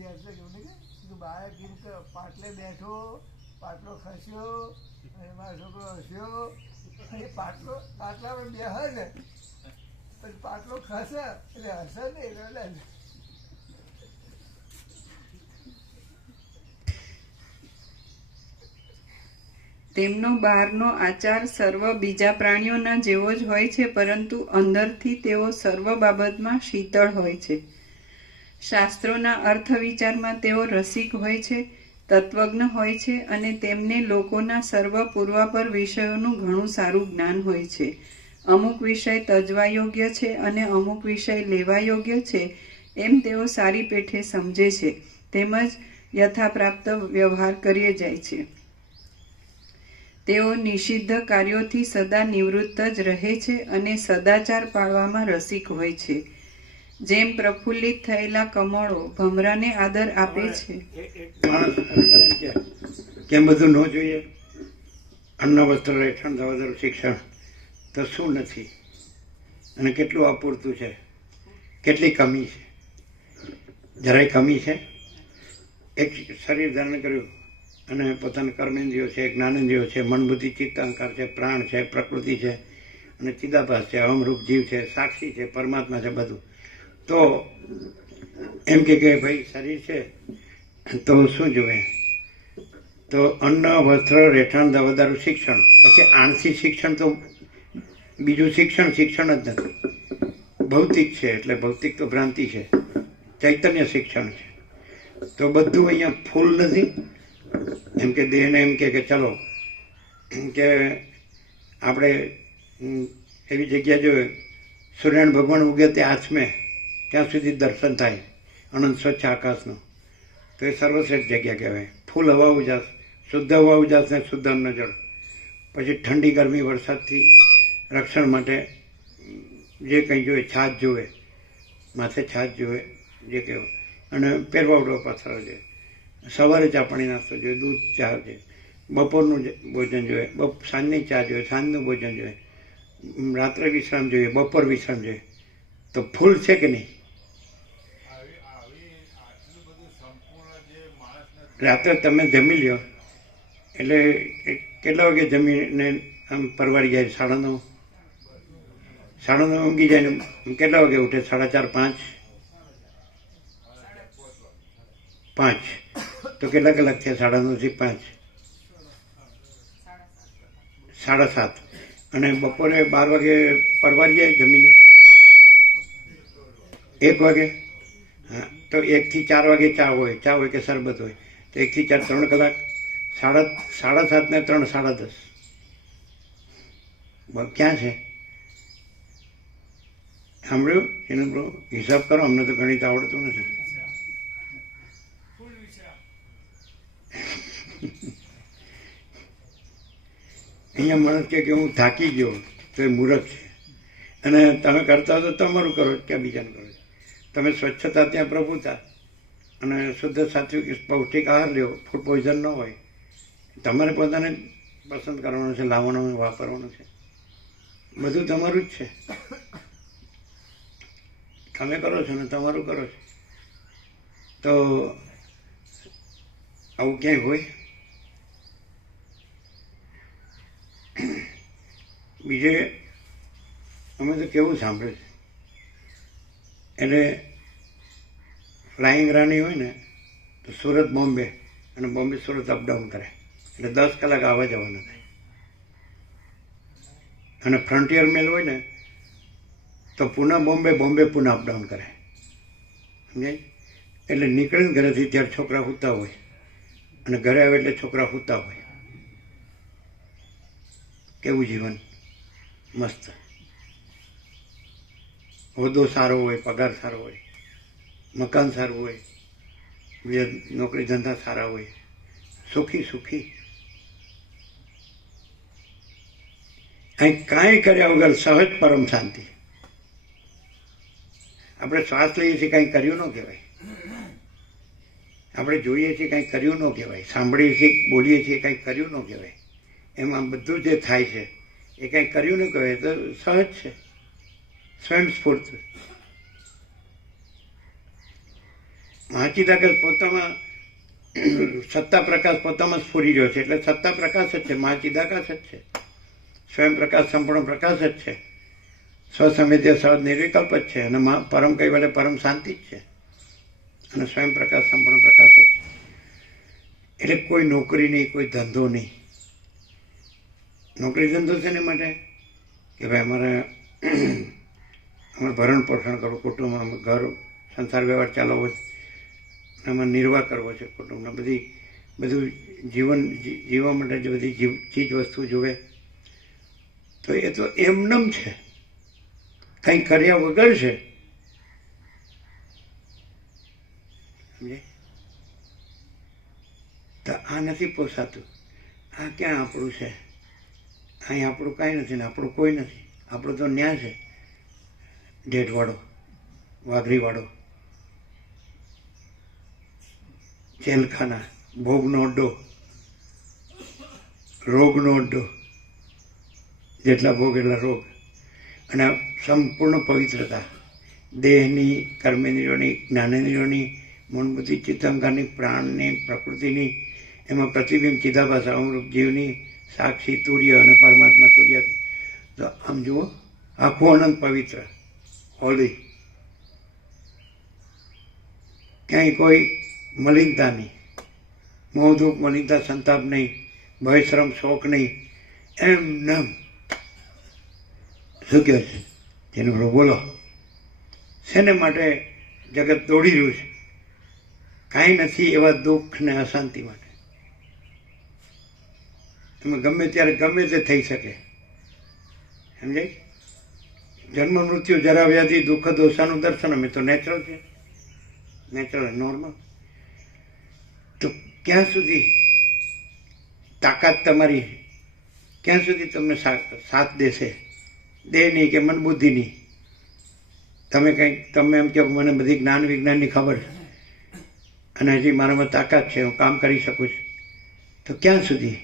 બાળક એમ કે પાટલે બેઠો, પાટલો ખસ્યો, એમાં છોકરો હસ્યો, એ પાટલામાં બેહે ને પછી પાટલો ખસે એટલે હસે નહીં એટલે તેમનો બહારનો આચાર સર્વ બીજા પ્રાણીઓના જેવો જ હોય છે, પરંતુ અંદરથી તેઓ સર્વ બાબતમાં શીતળ હોય છે. શાસ્ત્રોના અર્થ વિચારમાં તેઓ રસિક હોય છે, તત્વજ્ઞ હોય છે અને તેમને લોકોના સર્વ પૂર્વાપર વિષયોનું ઘણું સારું જ્ઞાન હોય છે. અમુક વિષય તજવા યોગ્ય છે અને અમુક વિષય લેવા યોગ્ય છે એમ તેઓ સારી પેઠે સમજે છે, તેમજ યથાપ્રાપ્ત વ્યવહાર કરીએ જાય છે. તેઓ નિષિદ્ધ કાર્યોથી સદા નિવૃત્ત જ રહે છે અને સદાચાર પાળવામાં રસિક હોય છે. જેમ પ્રફુલ્લિત થયેલા કમળો ભમરાને આદર આપે છે. કેમ બધું ન જોઈએ? અન્ન વસ્ત્ર રહેઠાણ દવાદારું શિક્ષણ તો શું નથી અને કેટલું અપૂરતું છે, કેટલી કમી છે? જરાય કમી છે? એક શરીર ધારણ કર્યું અને પોતાના કર્મેન્દ્રિયો છે, જ્ઞાનેન્દ્રિયો છે, મન બુદ્ધિ ચિત્ત અહંકાર છે, પ્રાણ છે, પ્રકૃતિ છે અને ચિદાભાસ છે, અહમરૂપ જીવ છે, સાક્ષી છે, પરમાત્મા છે, બધું. તો એમ કે ભાઈ શરીર છે તો શું જોવે? તો અન્ન વસ્ત્ર રહેઠાણ દવાદારું શિક્ષણ, પછી આણસી શિક્ષણ તો બીજું શિક્ષણ જ નથી. ભૌતિક છે એટલે ભૌતિક તો ભ્રાંતિ છે, ચૈતન્ય શિક્ષણ છે. તો બધું અહીંયા ફૂલ નથી. એમ કે દેહને એમ કે ચલો કે આપણે એવી જગ્યા જોઈએ સૂર્યનારાયણ ભગવાન ઉગે તે આસમે ત્યાં સુધી દર્શન થાય અનંત સ્વચ્છ આકાશનું, તો એ સર્વશ્રેષ્ઠ જગ્યા કહેવાય. ફૂલ હવા ઉજાસ, શુદ્ધ હવા ઉજાસ ને શુદ્ધ અન્ન જળ. પછી ઠંડી ગરમી વરસાદથી રક્ષણ માટે જે કંઈ જોઈએ, છાશ જોઈએ, માથે છાશ જોઈએ, જે કહેવાય, અને પહેરવાવડો પાથરો જોઈએ. સવારે ચા પાણી નાસ્તો જોઈએ, દૂધ ચા જોઈએ, બપોરનું ભોજન જોઈએ, સાંજની ચા જોઈએ, સાંજનું ભોજન જોઈએ, રાત્રે વિશ્રામ જોઈએ, બપોર વિશ્રામ જોઈએ. તો ફૂલ છે કે નહીં? રાત્રે તમે જમી લ્યો એટલે કેટલા વાગે જમીને આમ પરવારી જાય? 9:30. 9:30 ઊંઘી જાય ને કેટલા વાગે ઉઠે? 4:30, 5. તો કેટલા કલાક થયા? 9:30 થી 5, 7:30. અને બપોરે 12 વાગે પરવારી જાય જમીને? 1 વાગે. હા, તો 1 થી 4 વાગે ચા હોય કે શરબત હોય, તો 1 થી 4 3 કલાક. 7:30 ને 3 10:30. ક્યાં છે? સાંભળ્યું? એનો હિસાબ કરો. અમને તો ગણિત આવડતું નથી. અહીંયા માણસ કે હું થાકી ગયો તો એ મૂર્ખ છે. અને તમે કરતા હો તો તમારું કરો કે બીજાનું કરો. તમે સ્વચ્છતા ત્યાં પ્રભુતા અને શુદ્ધ સાત્વિક પૌષ્ટિક આહાર લ્યો, ફૂડ પોઈઝન ન હોય. તમારે પોતાને પસંદ કરવાનું છે, લાવવાનું, વાપરવાનું છે, બધું તમારું જ છે. તમે કરો છો ને તમારું કરો છો. તો આવું ક્યાંય હોય? બીજે અમે તો કેવું સાંભળે છે, એટલે ફ્લાઇંગ રાની હોય ને તો સુરત બોમ્બે અને બોમ્બે સુરત અપડાઉન કરે, એટલે 10 કલાક આવવા જવાના થાય. અને ફ્રન્ટિયર મેલ હોય ને તો પુના બોમ્બે, બોમ્બે પુના અપડાઉન કરે. સમજાય? એટલે નીકળીને ઘરેથી ત્યારે છોકરા સૂતા હોય અને ઘરે આવે એટલે છોકરા સૂતા હોય. કેવું જીવન મસ્ત! હોદ્દો સારો હોય, પગાર સારો હોય, મકાન સારું હોય, નોકરી ધંધા સારા હોય, સુખી. અહીં કાંઈ કર્યા વગર સહજ પરમ શાંતિ. આપણે શ્વાસ લઈએ છીએ, કાંઈ કર્યું ન કહેવાય. આપણે જોઈએ છીએ, કાંઈ કર્યું ન કહેવાય. સાંભળીએ છીએ, બોલીએ છીએ, કાંઈ કર્યું ન કહેવાય. એમાં બધું જે થાય છે એ કાંઈ કર્યું ન કહેવાય, તો સહજ છે, સ્વયંસ્ફૂર્ત. મહાચિદાકાશ પોતામાં સત્તા પ્રકાશ પોતામાં સ્ફુરી રહ્યો છે, એટલે સત્તા પ્રકાશ જ છે, મહાચિદાકાશ જ છે, સ્વયં પ્રકાશ સંપૂર્ણ પ્રકાશ જ છે, સ્વસંવેદ્ય સહજ નિર્વિકલ્પ જ છે, અને પરમ કૈવલ્ય પરમ શાંતિ જ છે, અને સ્વયં પ્રકાશ સંપૂર્ણ પ્રકાશ જ છે. એટલે કોઈ નોકરી નહીં, કોઈ ધંધો નહીં. નોકરી ધંધો છે ને માટે કે ભાઈ અમારે ભરણ પોષણ કરવું, કુટુંબ ઘર સંસાર વ્યવહાર ચલાવવો છે, એમાં નિર્વાહ કરવો છે કુટુંબને, બધું જીવન જીવવા માટે જે બધી ચીજ વસ્તુ જોવે, તો એ તો એમનેમ છે, કંઈ કર્યા વગર છે. સમજે? તો આ નથી પોસાતું. આ ક્યાં આપણું છે? અહીં આપણું કાંઈ નથી ને આપણું કોઈ નથી. આપણું તો ન્યા છે, ઢેઢવાળો, વાઘરીવાળો, જેલખાના, ભોગનો અડ્ડો, રોગનો અડ્ડો, જેટલા ભોગ એટલા રોગ, અને સંપૂર્ણ પવિત્રતા દેહની, કર્મેન્દ્રિયોની, જ્ઞાનેન્દ્રિયોની, મનબુદ્ધિ ચિત્તઅહંકારની, પ્રાણની, પ્રકૃતિની, એમાં પ્રતિબિંબ ચિદાભાસ અમૃત જીવની સાક્ષી તુર્ય અને પરમાત્મા તુર્યથી. તો આમ જુઓ, આખું અનંત પવિત્ર, હોળી, ક્યાંય કોઈ મલિનતા નહીં, મોહ દુઃખ મલિનતા સંતાપ નહીં, ભય શ્રમ શોક નહીં, એમ નમ. શું કહે છે? જેનું પ્રભુ બોલો. શેને માટે જગત દોડી રહ્યું છે? કાંઈ નથી એવા દુઃખ ને અશાંતિ માટે. એમાં ગમે ત્યારે ગમે તે થઈ શકે. સમજાય? જન્મ મૃત્યુ જરા વ્યાધિ દુઃખ દોષાનું દર્શન અમે તો નેચરલ છે, નેચરલ નોર્મલ. તો ક્યાં સુધી તાકાત તમારી, ક્યાં સુધી તમને સાથ દેશે? દેહની કે મન બુદ્ધિની? તમે એમ કહો મને બધી જ્ઞાન વિજ્ઞાનની ખબર છે અને હજી મારામાં તાકાત છે, હું કામ કરી શકું છું, તો ક્યાં સુધી?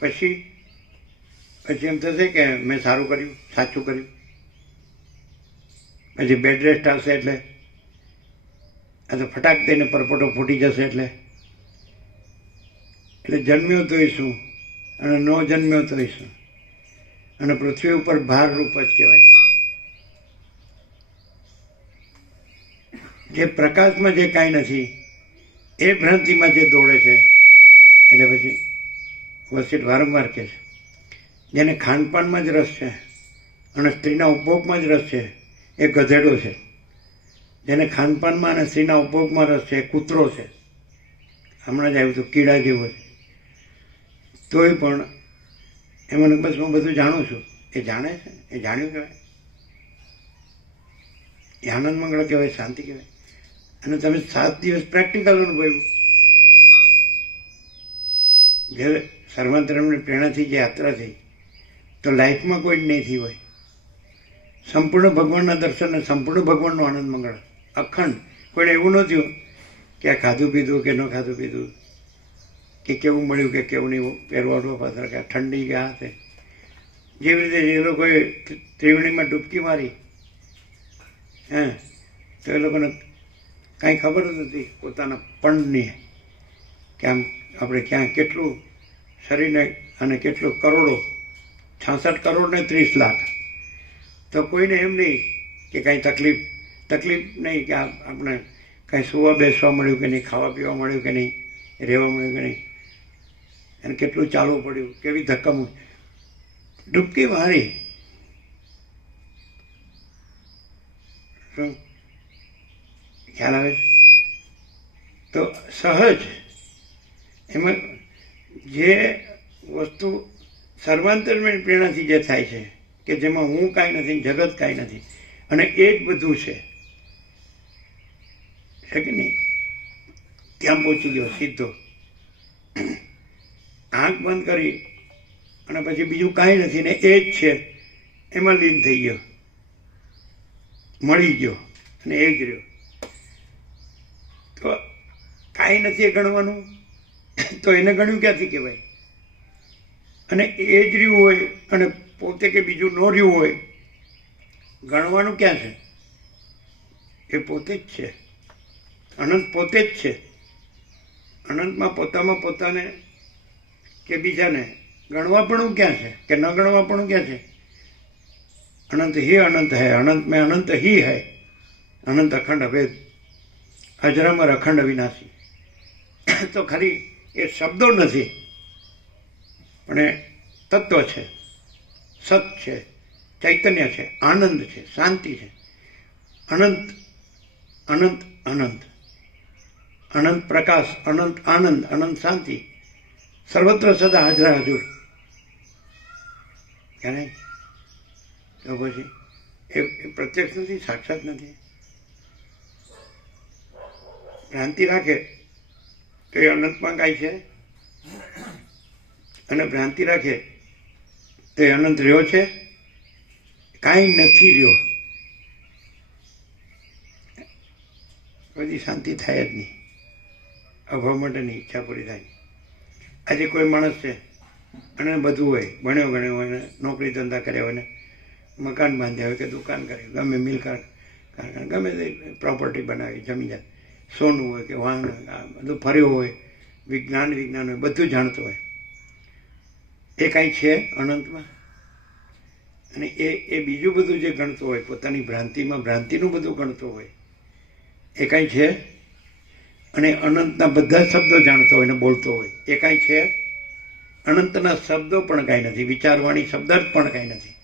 પછી એમ થશે કે મેં સારું કર્યું, સાચું કર્યું. પછી બેડ રેસ્ટ આવશે એટલે આ તો ફટાક દઈને પરપોટો ફૂટી જશે. એટલે જન્મ્યો તોય શું અને ન જન્મ્યો તોય શું, અને પૃથ્વી ઉપર ભારરૂપ જ કહેવાય. જે પ્રકાશમાં જે કાંઈ નથી એ ભ્રાંતિમાં જે દોડે છે. એટલે પછી વસીટ વારંવાર કહે છે, જેને ખાનપાનમાં જ રસ છે અને સ્ત્રીના ઉપભોગમાં જ રસ છે એ ગધેડો છે. જેને ખાનપાનમાં અને સ્ત્રીના ઉપભોગમાં રસ છે એ કૂતરો છે. હમણાં જ આવ્યું હતું, કીડા જેવો છે. તોય પણ એમાં બસ હું બધું જાણું છું. એ જાણે છે, એ જાણ્યું કહેવાય, એ આનંદ મંગળ કહેવાય, શાંતિ કહેવાય. અને તમે 7 દિવસ પ્રેક્ટિકલ અનુભવ્યું. જે સર્વાંતરણની પ્રેરણાથી જે યાત્રા થઈ, તો લાઈફમાં કોઈ જ નહીં થઈ હોય. સંપૂર્ણ ભગવાનના દર્શન, સંપૂર્ણ ભગવાનનો આનંદ મંગળ, અખંડ. કોઈને એવું ન થયું કે આ ખાધું પીધું કે ન ખાધું પીધું, કે કેવું મળ્યું કે કેવું નહીં, પહેરવાડવા પાછળ કે ઠંડી કે આ તે. જેવી રીતે એ લોકોએ ત્રિવેણીમાં ડૂબકી મારી, તો એ લોકોને કાંઈ ખબર જ નથી પોતાના પણની, કે આમ આપણે ક્યાં કેટલું શરીરને, અને કેટલું કરોડો, 66 કરોડ ને 30 લાખ. તો કોઈને એમ નહીં કે કાંઈ તકલીફ નહીં, કે આપણે કાંઈ સુવા બેસવા મળ્યું કે નહીં, ખાવા પીવા મળ્યું કે નહીં, રહેવા મળ્યું કે નહીં, અને કેટલું ચાલવું પડ્યું, કેવી ધક્કમ ડૂબકી મારી. શું ખ્યાલ આવે? તો સહજ એમાં જે વસ્તુ સર્વાંતરની પ્રેરણાથી જે થાય છે, કે જેમાં હું કાંઈ નથી, જગત કાંઈ નથી, અને એ જ બધું છે કે નહીં, ત્યાં પહોંચી ગયો સીધો. આંખ બંધ કરી અને પછી બીજું કાંઈ નથી ને એ જ છે, એમાં લીન થઈ ગયો, મળી ગયો અને એ જ રહ્યો. તો કાંઈ નથી એ ગણવાનું, તો એને ગણ્યું ક્યાંથી કહેવાય? અને એ જ રહ્યું હોય અને પોતે કે બીજું ન રહ્યું હોય, ગણવાનું ક્યાં છે? એ પોતે જ છે. અનંત પોતે જ છે. અનંતમાં પોતામાં પોતાને કે બીજાને ગણવાપણું ક્યાં છે કે ન ગણવાપણું ક્યાં છે? અનંત ही अनंत है, अनंत में अनंत ही है, अनंत अखंड अभेद, अजरामर अखंड अविनाशी. તો ખાલી એ શબ્દો નથી, પણ એ તત્વ છે, સત છે, ચૈતન્ય છે, આનંદ છે, શાંતિ છે. અનંત અનંત અનંત, અનંત પ્રકાશ, અનંત આનંદ, અનંત શાંતિ, સર્વત્ર સદા હાજરા હજુર. કે નહીં? તો પછી એ પ્રત્યક્ષ નથી, સાક્ષાત નથી. ભ્રાંતિ રાખે તો એ અનંતમાં કાંઈ છે, અને ભ્રાંતિ રાખે તો એ અનંત રહ્યો છે, કાંઈ નથી રહ્યો. બધી શાંતિ થાય જ નહીં, અભાવ માટેની ઈચ્છા પૂરી થાય. આજે કોઈ માણસ છે અને બધું હોય, ભણ્યો ગણ્યો હોય ને નોકરી ધંધા કર્યા હોય ને મકાન બાંધ્યા હોય કે દુકાન કરી, ગમે મિલ કારખાના, ગમે તે પ્રોપર્ટી બનાવી, જમી જાય, સોનું હોય કે વાહન હોય, બધું ફર્યો હોય, વિજ્ઞાન હોય, બધું જાણતું હોય. એ કાંઈ છે અનંતમાં? અને એ બીજું બધું જે ગણતો હોય, પોતાની ભ્રાંતિમાં ભ્રાંતિનું બધું ગણતો હોય, એ કાંઈ છે? અને અનંતના બધા શબ્દો જાણતો હોય ને બોલતો હોય, એ કાંઈ છે? અનંતના શબ્દો પણ કાંઈ નથી, વિચારવાણી શબ્દાર્થ પણ કાંઈ નથી,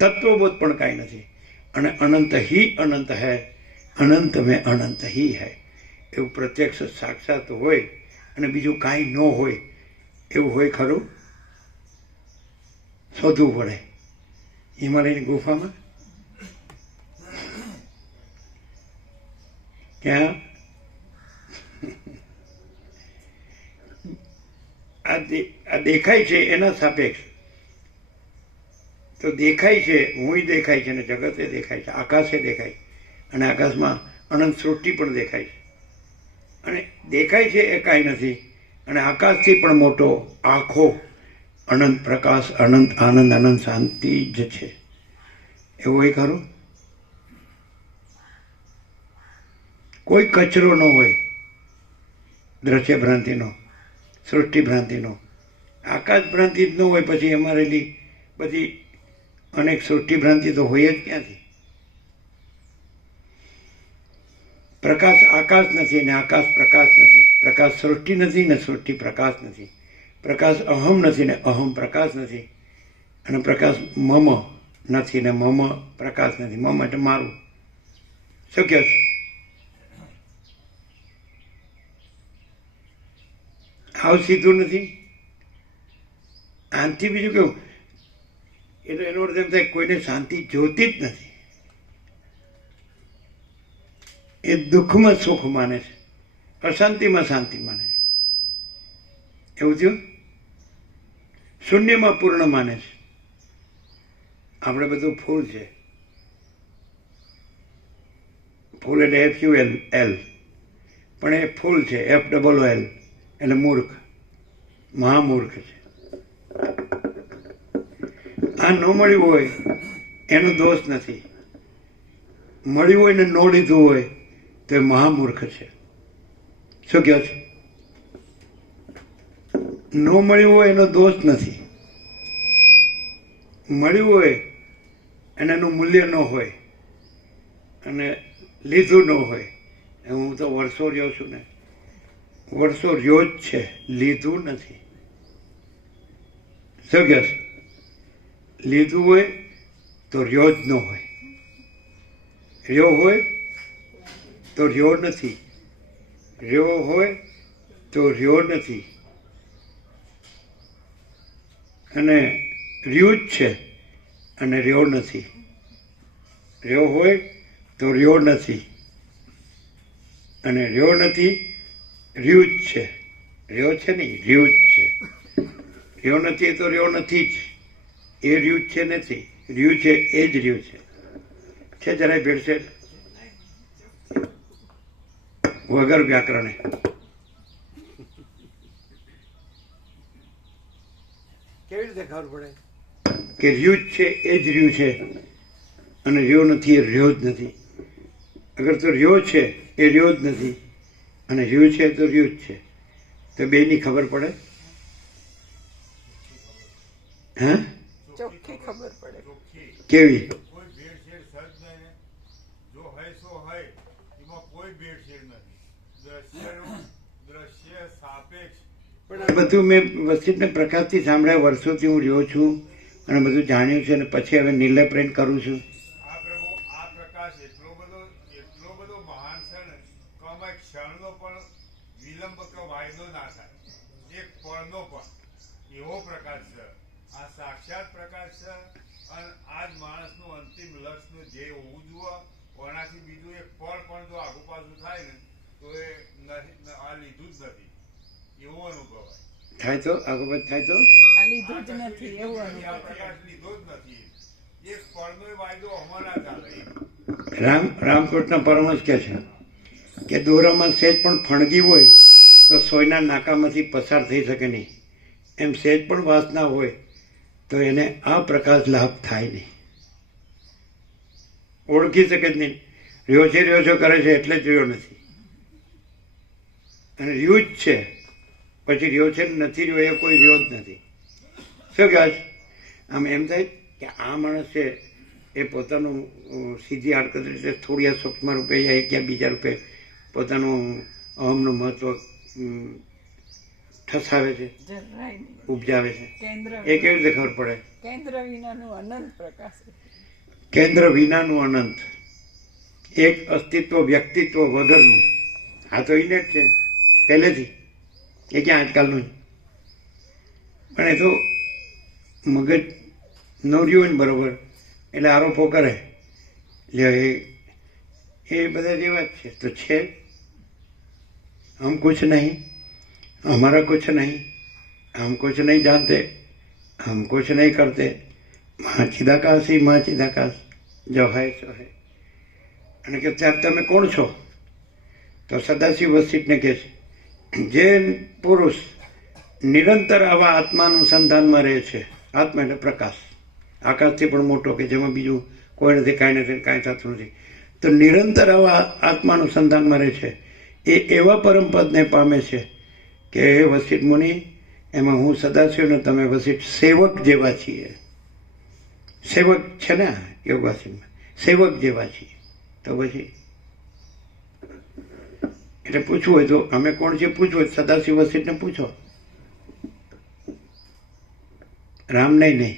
તત્વબોધ પણ કાંઈ નથી. અને અનંત હી અનંત હૈ, અનંત મેં અનંત હી હૈ, એવું પ્રત્યક્ષ સાક્ષાત હોય અને બીજું કાંઈ ન હોય એવું હોય ખરું? શોધવું પડે હિમાલયની ગુફામાં. ક્યાં આ દેખાય છે એના સાપેક્ષ તો દેખાય છે, હુંય દેખાય છે, અને જગતે દેખાય છે, આકાશે દેખાય, અને આકાશમાં અનંત સૃષ્ટિ પણ દેખાય છે. અને દેખાય છે એ કાંઈ નથી, અને આકાશથી પણ મોટો આખો અનંત પ્રકાશ, અનંત આનંદ, અનંત શાંતિ જ છે. એવું એ ખરું? કોઈ કચરો ન હોય દ્રશ્ય ભ્રાંતિનો, સૃષ્ટિ ભ્રાંતિનો, આકાશ ભ્રાંતિ જ ન હોય, પછી અમારેલી બધી અનેક સૃષ્ટિ ભ્રાંતિ તો હોય જ ક્યાંથી? પ્રકાશ આકાશ નથી ને આકાશ પ્રકાશ નથી, પ્રકાશ સૃષ્ટિ નથી ને સૃષ્ટિ પ્રકાશ નથી, પ્રકાશ અહમ નથી ને અહમ પ્રકાશ નથી, અને પ્રકાશ મમ નથી ને મમ પ્રકાશ નથી. મમ એટલે મારું. શક્ય છે? આવ સીધું નથી. આનથી બીજું કેવું, એટલે એનો અર્થ એમ થાય કોઈને શાંતિ જોતી જ નથી. એ દુઃખમાં સુખ માને છે, અશાંતિમાં શાંતિ માને છે. એવું થયું? શૂન્યમાં પૂર્ણ માને છે. આપણે બધું ફૂલ છે. ફૂલ એટલે FUL, પણ એ ફૂલ છે, FOOL, એટલે મૂર્ખ, મહામૂર્ખ છે. આ ન મળ્યું હોય એનો દોષ નથી, મળ્યું હોય ને ન લીધું હોય તો એ મહામૂર્ખ છે. શું કહો છો? ન મળ્યું હોય એનો દોષ નથી, મળ્યું હોય અને એનું મૂલ્ય ન હોય અને લીધું ન હોય. હું તો વર્ષો રહ્યો છું ને, વર્ષો રહ્યો જ છે, લીધું નથી. શું કહે છે? લીધું હોય તો રહ્યો જ ન હોય, રહ્યો હોય તો રહ્યો નથી, રહ્યો હોય તો રહ્યો નથી, અને રહ્યું જ છે અને રહ્યો નથી. રહ્યો હોય તો રહ્યો નથી, અને રહ્યો નથી, રહ્યું જ છે. રહ્યો છે નહીં, રહ્યું જ છે. રહ્યો નથી તો રહ્યો નથી જ, એ રહ્યું જ છે નથી, રહ્યું છે એ જ રહ્યું છે જરાય ભેળસેળ વગર વ્યાકરણે. કેવી રીતે ખબર પડે કે રહ્યું જ છે એ જ રહ્યું છે, અને રહ્યો નથી એ રહ્યો જ નથી? અગર તો રહ્યો છે એ રહ્યો જ નથી અને રહ્યું છે તો રહ્યું જ છે, તો બેની ખબર પડે? હા, ચોખ્ખી ખબર પડે. કેવી? કોઈ ભેળસેળ સજ નહીં ને, જો હોય સો હોય, એમાં કોઈ ભેળસેળ નથી. દ્રશ્ય સાપેક્ષ. પણ આ બધું મેં વસ્તુને પ્રકાશથી સાંભળ્યા, વર્ષોથી હું રહ્યો છું અને બધું જાણ્યું છે, અને પછી હવે નિર્લેપ રહીને કરું છું. આ પ્રભુ, આ પ્રકાશ એટલો બધો મહાન છે ને કે આમાં એક ક્ષણનો પણ વિલંબ કે વાયદો ના થાય, એક પળનો પણ એવો પ્રકાશ છે. આ સાક્ષાત પ્રકાશ છે અને આ જ માણસનું અંતિમ લક્ષ્યનું જે હોવું જોઈએ, ઓનાથી બીજું એક પળ પણ જો આગુ પાછું થાય ને તો એ આ લીધું જ નથી એવો અનુભવાય. થાય તો આગળ થાય તો આ લીધું જ નથી એવું આ અનુભવ. પ્રકાશ લીધો જ નથી. એક પળનો વાયદો અમારા ચાલે. રામકૃષ્ણ પરમહંસ કહે છે કે દોરામાં સહેજ પણ ફણગી હોય તો સોયના નાકામાંથી પસાર થઈ શકે નહીં, એમ સહેજ પણ વાસના હોય તો એને આ પ્રકાશ લાભ થાય નહીં, ઓળખી શકે જ નહીં. રહ્યો છે કરે છે એટલે જ રહ્યો નથી, અને રહ્યું જ છે પછી રહ્યો છે ને નથી રહ્યો એ કોઈ રહ્યો જ નથી. શું કહેવાય? આમ એમ થાય કે આ માણસ છે એ પોતાનું સીધી આડકતરી રીતે થોડી આ સૂક્ષ્મ રૂપે યા એક યા બીજા રૂપે પોતાનું અહમનું મહત્વ ઠસાવે છે, જરાય નહીં. ઉપજાવે છે. કેન્દ્ર એ કેવી રીતે ખબર પડે? કેન્દ્ર વિનાનું અનંત પ્રકાશ. કેન્દ્ર વિનાનું અનંત, એક અસ્તિત્વ વ્યક્તિત્વ વગરનું. આ તો ઇનેટ છે પહેલેથી, એ ક્યાં આજકાલનું છે. પણ એ તો મગજ નવર્યું હોય ને બરોબર એટલે આરોપો કરે, એટલે એ બધા જેવા જ છે. તો છે હમ કુછ નહીં, हमारा कुछ नहीं, हम कुछ नहीं जानते, हम कुछ नहीं करते, माँ चिदाकाश ही माँ चिदाकाश, जो है સો હૈ. અને કે ત્યારે તમે કોણ છો? તો સદાશિવ વસિષ્ઠને કહે છે જે પુરુષ નિરંતર આવા આત્માનુસંધાનમાં રહે છે, આત્મા એટલે પ્રકાશ, આકાશથી પણ મોટો, કે જેમાં બીજું કોઈ નથી, કાંઈ નથી, કાંઈ થતું નથી, તો નિરંતર આવા આત્માનુસંધાનમાં રહે છે, એ એવા પરમપદને પામે છે કે હે વસિષ્ઠ મુનિ, એમાં હું સદાશિવ ને તમે વસિષ્ઠ સેવક જેવા છીએ. સેવક છે ને યોગવાસીમાં, સેવક જેવા છીએ. તો પછી એટલે પૂછવું હોય તો અમે કોણ છીએ પૂછવું હોય સદાશિવ વસિષ્ઠને પૂછો, રામ નહીં.